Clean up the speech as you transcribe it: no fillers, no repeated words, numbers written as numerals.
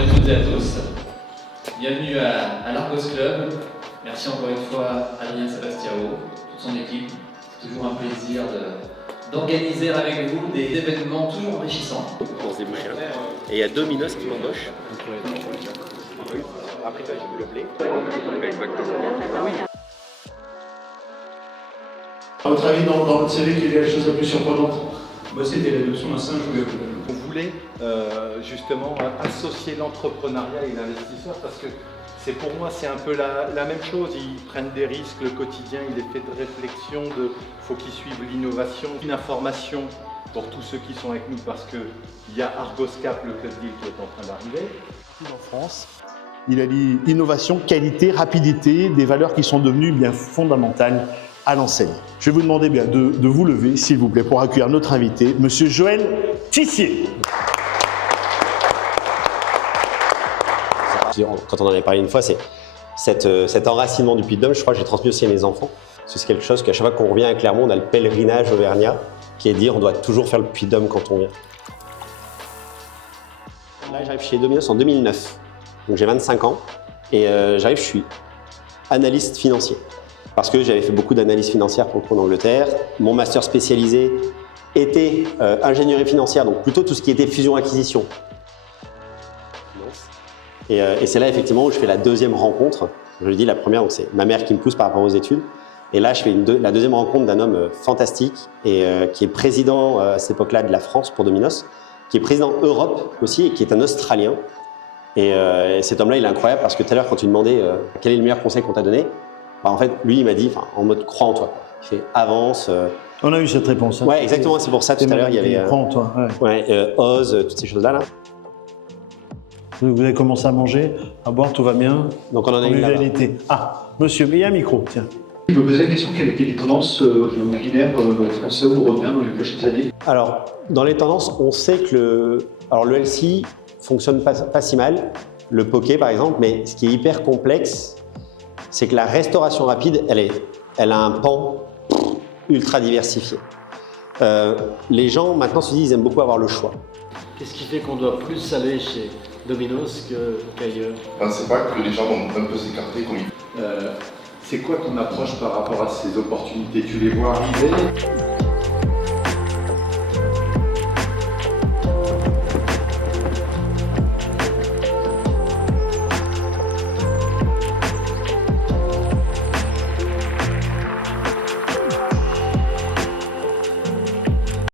bienvenue à toutes et à tous. Bienvenue à l'Argos Club. Merci encore une fois Adrien Sebastiao, toute son équipe. C'est toujours un plaisir d'organiser avec vous des événements toujours enrichissants. On se débouche. Et il y a Domino's qui m'embauche. Après, je vais le blé. Oui. À votre avis, dans votre CV, quelle est la chose la plus surprenante? C'était l'adoption d'un singe au Gabon. On voulait justement associer l'entrepreneuriat et l'investisseur parce que pour moi c'est un peu la même chose. Ils prennent des risques, le quotidien il est fait de réflexion, faut qu'ils suivent l'innovation, une information pour tous ceux qui sont avec nous parce qu'il y a Argos Cap, le club deal qui est en train d'arriver. En France, il allie innovation, qualité, rapidité, des valeurs qui sont devenues bien fondamentales à l'enseigne. Je vais vous demander bien de vous lever, s'il vous plaît, pour accueillir notre invité, Monsieur Joël Tissier. Quand on en avait parlé une fois, c'est cet enracinement du Puy-de-Dôme, je crois que j'ai transmis aussi à mes enfants. Parce que c'est quelque chose qu'à chaque fois qu'on revient à Clermont, on a le pèlerinage auvergnat, qui est de dire on doit toujours faire le Puy-de-Dôme quand on vient. Là, j'arrive chez Domino's en 2009, donc j'ai 25 ans, et j'arrive, je suis analyste financier. Parce que j'avais fait beaucoup d'analyse financière pour le compte d'Angleterre. Mon master spécialisé était ingénierie financière, donc plutôt tout ce qui était fusion-acquisition. Et c'est là effectivement où je fais la deuxième rencontre. Je le dis, la première, c'est ma mère qui me pousse par rapport aux études. Et là, je fais la deuxième rencontre d'un homme fantastique et qui est président à cette époque-là de la France pour Domino's, qui est président Europe aussi et qui est un Australien. Et cet homme-là, il est incroyable parce que tout à l'heure, quand tu demandais quel est le meilleur conseil qu'on t'a donné, en fait, lui, il m'a dit, en mode crois en toi. Il fait avance. On a eu cette réponse. Hein. Ouais, exactement. C'est pour ça tout à l'heure, il y avait. Crois en toi. Ose, toutes ces choses-là. Là. Vous avez commencé à manger, à boire, tout va bien. Donc on en a une là. Ah, monsieur, mais il y a un micro, tiens. Je me posais la question, quelle est les tendances immobilières français ou européens dans les prochaines années? Alors, dans les tendances, on sait que le LC fonctionne pas si mal, le poké par exemple, mais ce qui est hyper complexe, c'est que la restauration rapide, elle a un pan ultra diversifié. Les gens maintenant se disent ils aiment beaucoup avoir le choix. Qu'est-ce qui fait qu'on doit plus aller chez Domino's qu'ailleurs? C'est pas que les gens vont un peu s'écarter comme c'est quoi ton approche par rapport à ces opportunités? Tu les vois arriver?